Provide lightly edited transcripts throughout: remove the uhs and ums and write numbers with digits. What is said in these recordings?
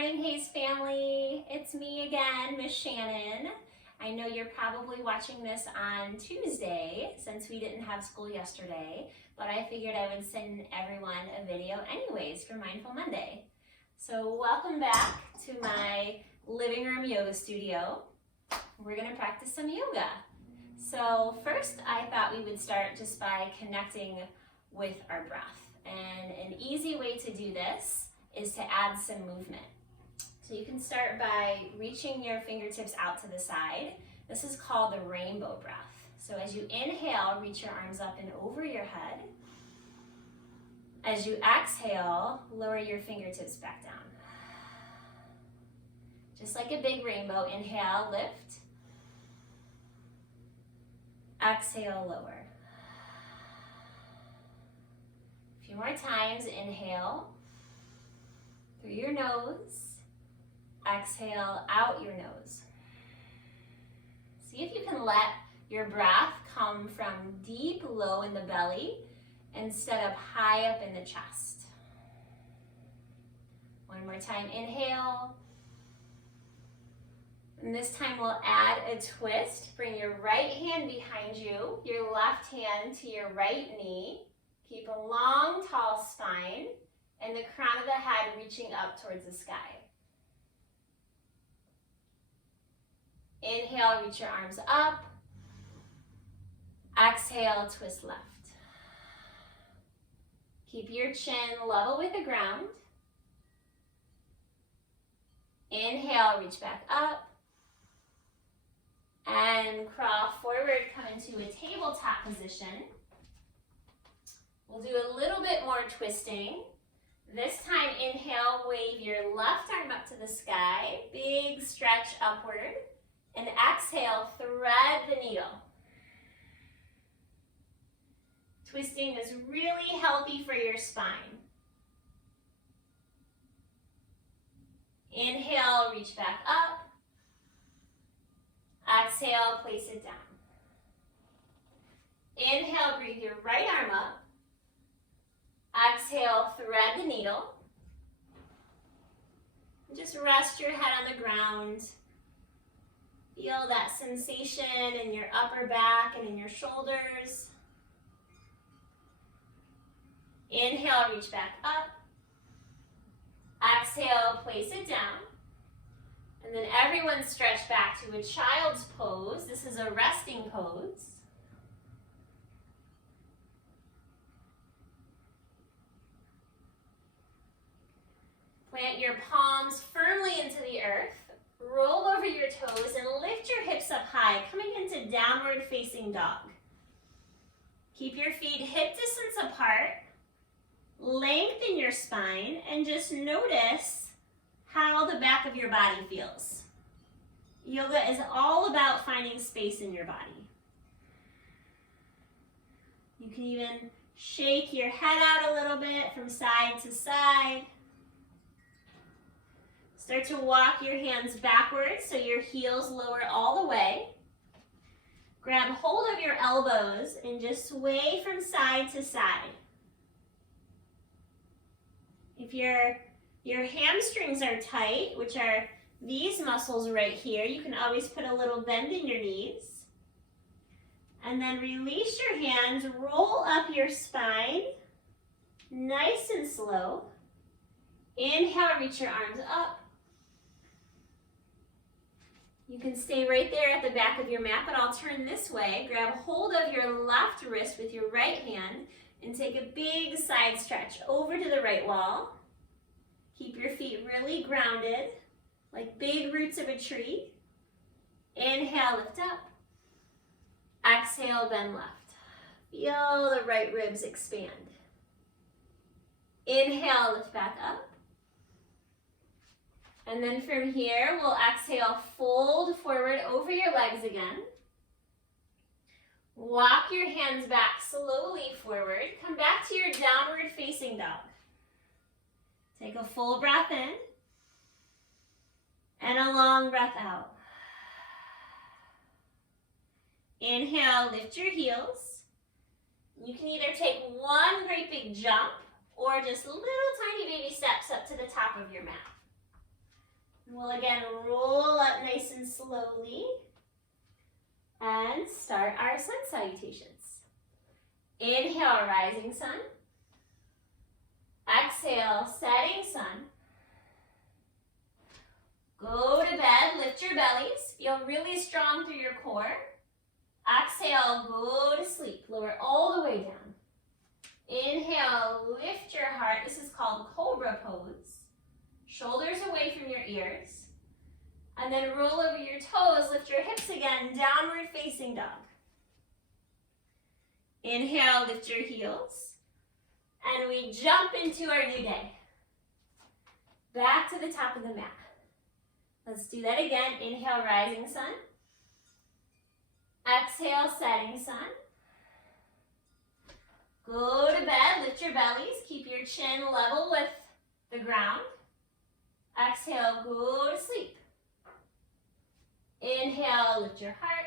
morning, Hayes family. It's me again, Miss Shannon. I know you're probably watching this on Tuesday since we didn't have school yesterday, but I figured I would send everyone a video anyways for Mindful Monday. So welcome back to my living room yoga studio. We're gonna practice some yoga. So first I thought we would start just by connecting with our breath. And an easy way to do this is to add some movement. So you can start by reaching your fingertips out to the side. This is called the rainbow breath. So as you inhale, reach your arms up and over your head. As you exhale, lower your fingertips back down. Just like a big rainbow, inhale, lift. Exhale, lower. A few more times, inhale through your nose, exhale out your nose. See if you can let your breath come from deep low in the belly instead of high up in the chest. One more time, inhale. And this time we'll add a twist. Bring your right hand behind you, your left hand to your right knee. Keep a long, tall spine and the crown of the head reaching up towards the sky. Inhale, reach your arms up. Exhale, twist left. Keep your chin level with the ground. Inhale, reach back up. And crawl forward, come into a tabletop position. We'll do a little bit more twisting. This time, inhale, wave your left arm up to the sky, big stretch upward, and exhale, thread the needle. Twisting is really healthy for your spine. Inhale, reach back up. Exhale, place it down. Inhale, breathe your right arm up. Exhale, thread the needle. Just rest your head on the ground. Feel that sensation in your upper back and in your shoulders. Inhale, reach back up. Exhale, place it down. And then everyone stretch back to a child's pose. This is a resting pose. Plant your palms firmly into the earth. Roll over your toes and lift your hips up high, coming into downward facing dog. Keep your feet hip distance apart. Lengthen your spine and just notice how the back of your body feels. Yoga is all about finding space in your body. You can even shake your head out a little bit from side to side. Start to walk your hands backwards so your heels lower all the way. Grab hold of your elbows and just sway from side to side. If your hamstrings are tight, which are these muscles right here, you can always put a little bend in your knees. And then release your hands, roll up your spine, nice and slow. Inhale, reach your arms up. You can stay right there at the back of your mat, but I'll turn this way. Grab hold of your left wrist with your right hand and take a big side stretch over to the right wall. Keep your feet really grounded, like big roots of a tree. Inhale, lift up. Exhale, bend left. Feel the right ribs expand. Inhale, lift back up. And then from here, we'll exhale, fold forward over your legs again. Walk your hands back slowly forward. Come back to your downward facing dog. Take a full breath in and a long breath out. Inhale, lift your heels. You can either take one great big jump or just little tiny baby steps up to the top of your mat. We'll again roll up nice and slowly and start our sun salutations. Inhale, rising sun. Exhale, setting sun. Go to bed, lift your bellies. Feel really strong through your core. Exhale, go to sleep. Lower all the way down. Inhale, lift your heart. This is called Cobra Pose. Shoulders away from your ears. And then roll over your toes, lift your hips again, downward facing dog. Inhale, lift your heels. And we jump into our new day. Back to the top of the mat. Let's do that again. Inhale, rising sun. Exhale, setting sun. Go to bed, lift your bellies. Keep your chin level with the ground. Exhale, go to sleep. Inhale, lift your heart.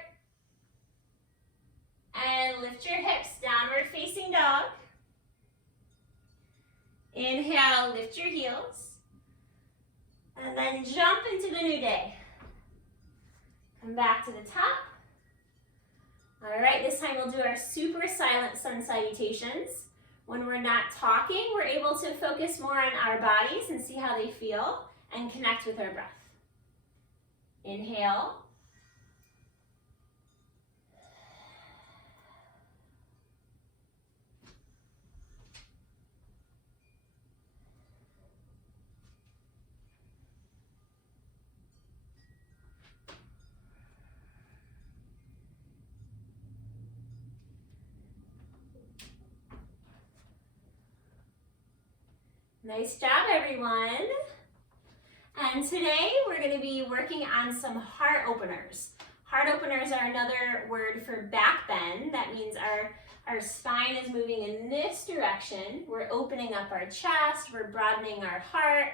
And lift your hips, downward facing dog. Inhale, lift your heels. And then jump into the new day. Come back to the top. All right, this time we'll do our super silent sun salutations. When we're not talking, we're able to focus more on our bodies and see how they feel and connect with our breath. Inhale. Nice job, everyone. And today we're going to be working on some heart openers. Heart openers are another word for back bend. That means our spine is moving in this direction. We're opening up our chest, we're broadening our heart,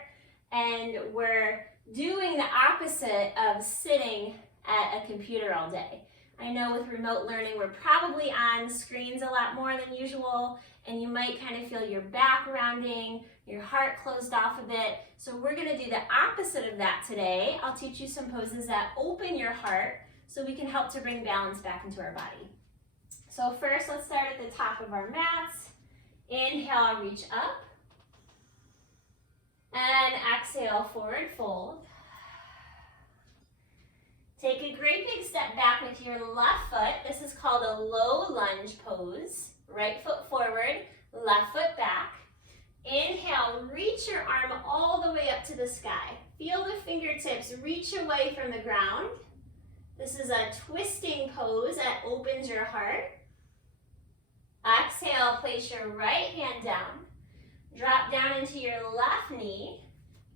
and we're doing the opposite of sitting at a computer all day. I know with remote learning, we're probably on screens a lot more than usual, and you might kind of feel your back rounding, your heart closed off a bit. So we're gonna do the opposite of that today. I'll teach you some poses that open your heart so we can help to bring balance back into our body. So first, let's start at the top of our mats. Inhale, reach up. And exhale, forward fold. Take a great big step back with your left foot. This is called a low lunge pose. Right foot forward, left foot back. Inhale, reach your arm all the way up to the sky. Feel the fingertips reach away from the ground. This is a twisting pose that opens your heart. Exhale, place your right hand down. Drop down into your left knee.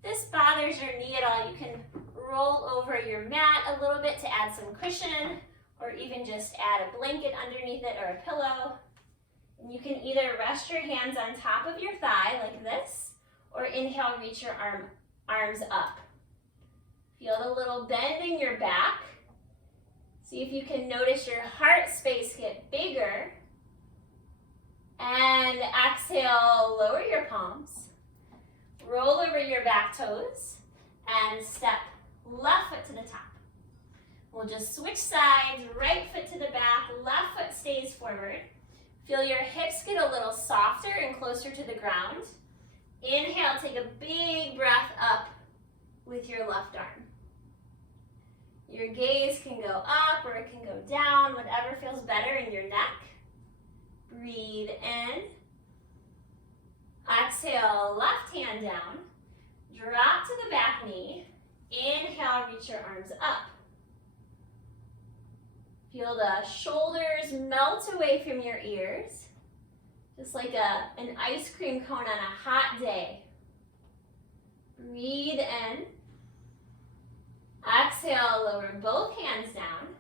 If this bothers your knee at all, you can roll over your mat a little bit to add some cushion, or even just add a blanket underneath it or a pillow. And you can either rest your hands on top of your thigh like this, or inhale, reach your arms up. Feel the little bend in your back. See if you can notice your heart space get bigger. And exhale, lower your palms. Roll over your back toes and step left foot to the top. We'll just switch sides, right foot to the back, left foot stays forward. Feel your hips get a little softer and closer to the ground. Inhale, take a big breath up with your left arm. Your gaze can go up or it can go down, whatever feels better in your neck. Breathe in. Exhale, left hand down. Drop to the back knee. Inhale, reach your arms up. Feel the shoulders melt away from your ears, just like an ice cream cone on a hot day. Breathe in. Exhale, lower both hands down.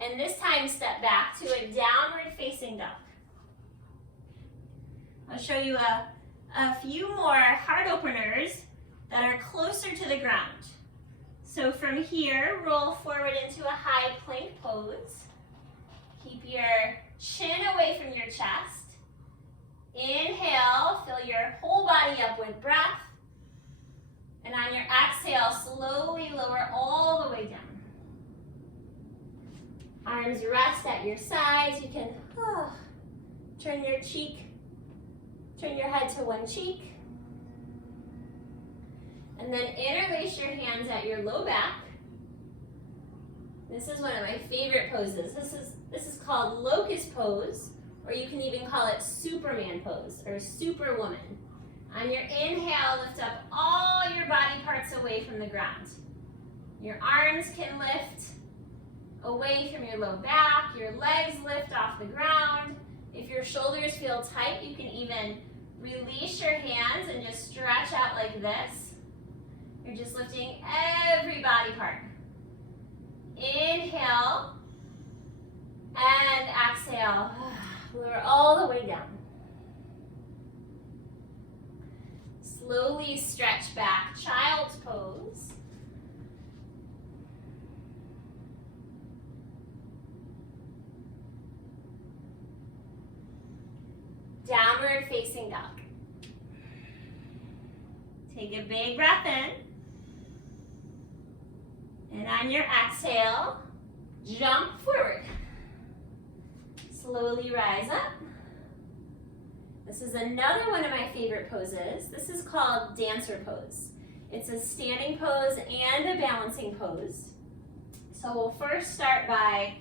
And this time step back to a downward facing dog. I'll show you a few more heart openers that are closer to the ground. So from here, roll forward into a high plank pose. Keep your chin away from your chest. Inhale, fill your whole body up with breath. And on your exhale, slowly lower all the way down. Arms rest at your sides. You can turn your head to one cheek. And then interlace your hands at your low back. This is one of my favorite poses. This is called locust pose, or you can even call it Superman pose or Superwoman. On your inhale, lift up all your body parts away from the ground. Your arms can lift away from your low back. Your legs lift off the ground. If your shoulders feel tight, you can even release your hands and just stretch out like this. You're just lifting every body part. Inhale and exhale. Lower all the way down. Slowly stretch back, child's pose. Downward facing dog. Take a big breath in. And on your exhale, jump forward. Slowly rise up. This is another one of my favorite poses. This is called dancer pose. It's a standing pose and a balancing pose. So we'll first start by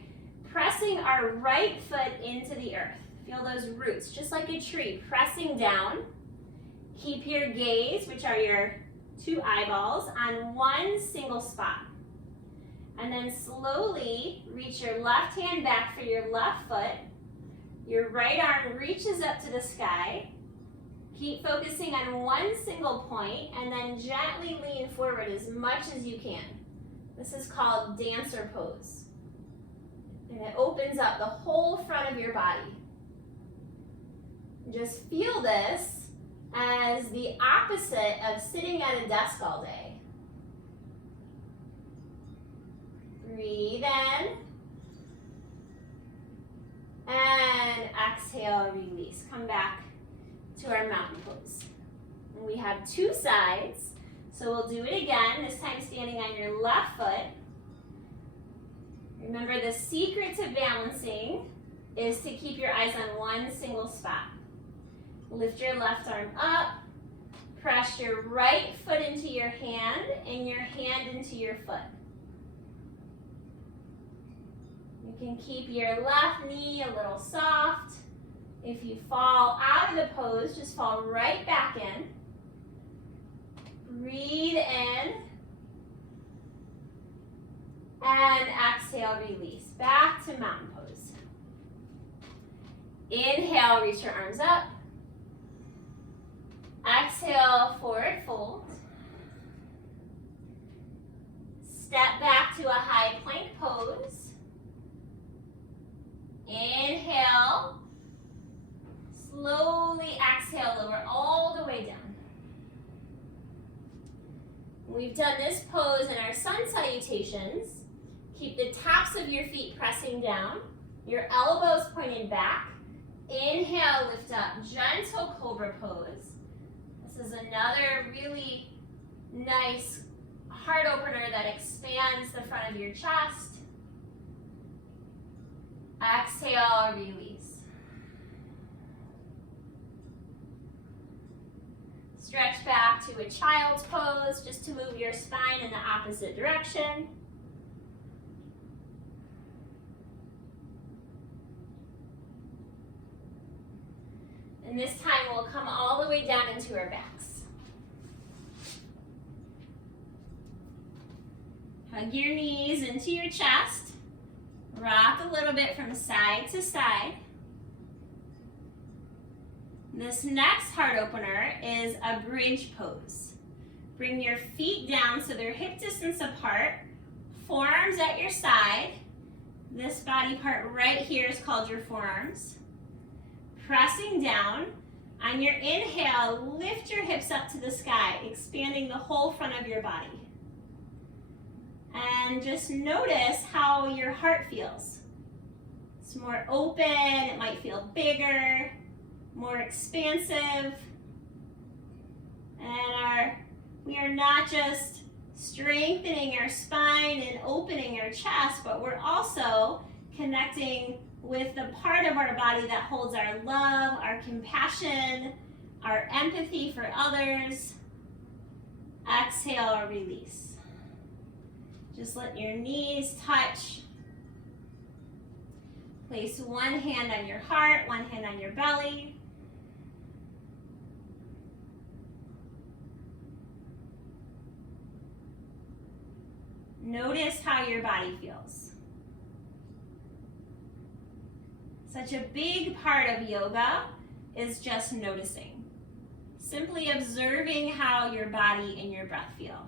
pressing our right foot into the earth. Feel those roots, just like a tree, pressing down. Keep your gaze, which are your two eyeballs, on one single spot. And then slowly reach your left hand back for your left foot. Your right arm reaches up to the sky. Keep focusing on one single point and then gently lean forward as much as you can. This is called dancer pose. And it opens up the whole front of your body. Just feel this as the opposite of sitting at a desk all day. Breathe in. And exhale, release. Come back to our mountain pose. And we have two sides, so we'll do it again, this time standing on your left foot. Remember, the secret to balancing is to keep your eyes on one single spot. Lift your left arm up, press your right foot into your hand and your hand into your foot. You can keep your left knee a little soft. If you fall out of the pose, just fall right back in. Breathe in. And exhale, release. Back to mountain pose. Inhale, reach your arms up. Exhale, forward fold. Step back to a high plank pose. Inhale. Slowly exhale, lower all the way down. We've done this pose in our sun salutations. Keep the tops of your feet pressing down, your elbows pointed back. Inhale, lift up, gentle cobra pose. This is another really nice heart opener that expands the front of your chest. Exhale, release. Stretch back to a child's pose just to move your spine in the opposite direction. And this time we'll come all the way down into our backs. Hug your knees into your chest. Rock a little bit from side to side. This next heart opener is a bridge pose. Bring your feet down so they're hip distance apart, forearms at your side. This body part right here is called your forearms. Pressing down. On your inhale, lift your hips up to the sky, expanding the whole front of your body. And just notice how your heart feels. It's more open, it might feel bigger, more expansive. And we are not just strengthening our spine and opening our chest, but we're also connecting with the part of our body that holds our love, our compassion, our empathy for others. Exhale or release. Just let your knees touch. Place one hand on your heart, one hand on your belly. Notice how your body feels. Such a big part of yoga is just noticing. Simply observing how your body and your breath feel.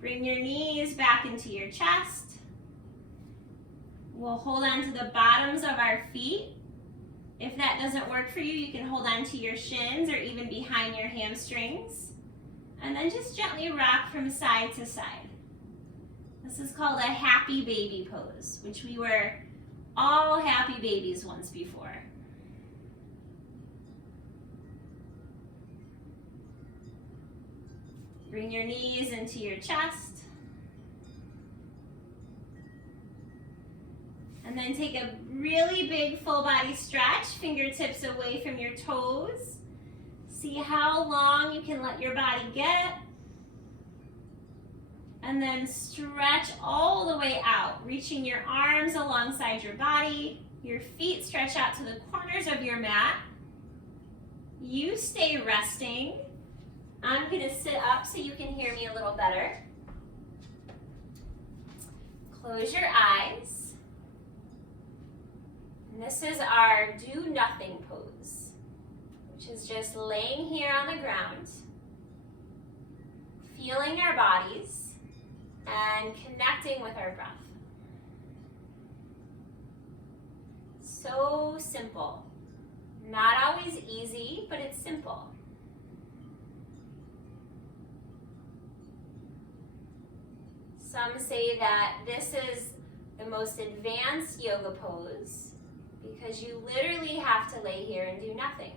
Bring your knees back into your chest. We'll hold on to the bottoms of our feet. If that doesn't work for you, you can hold on to your shins or even behind your hamstrings. And then just gently rock from side to side. This is called a happy baby pose, which we were all happy babies once before. Bring your knees into your chest. And then take a really big full body stretch, fingertips away from your toes. See how long you can let your body get. And then stretch all the way out, reaching your arms alongside your body. Your feet stretch out to the corners of your mat. You stay resting. I'm going to sit up so you can hear me a little better. Close your eyes. And this is our do nothing pose, which is just laying here on the ground, feeling our bodies, and connecting with our breath. So simple. Not always easy, but it's simple. Some say that this is the most advanced yoga pose because you literally have to lay here and do nothing.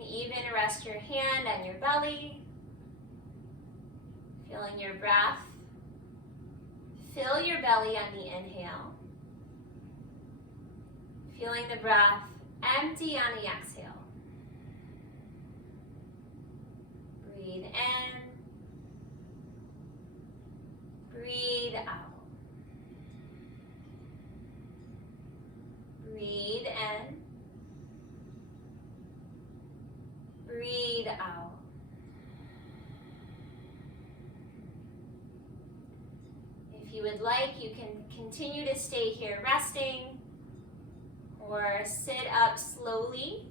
Even rest your hand on your belly, feeling your breath. Fill your belly on the inhale, feeling the breath empty on the exhale. Breathe in, breathe out. Breathe in, breathe out. If you would like, you can continue to stay here resting or sit up slowly,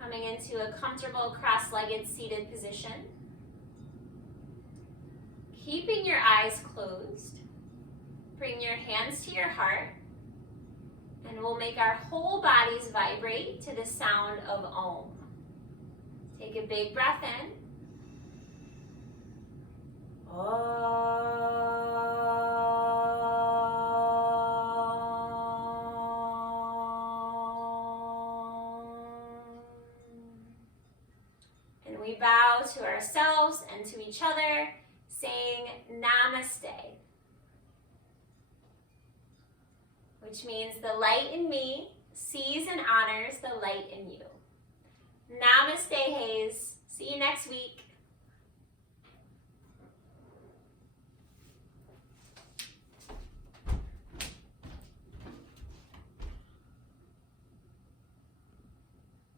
coming into a comfortable cross-legged seated position. Keeping your eyes closed, bring your hands to your heart, and we'll make our whole bodies vibrate to the sound of Om. Take a big breath in. And we bow to ourselves and to each other, saying Namaste, which means the light in me sees and honors the light in you. Namaste, Hayes. See you next week.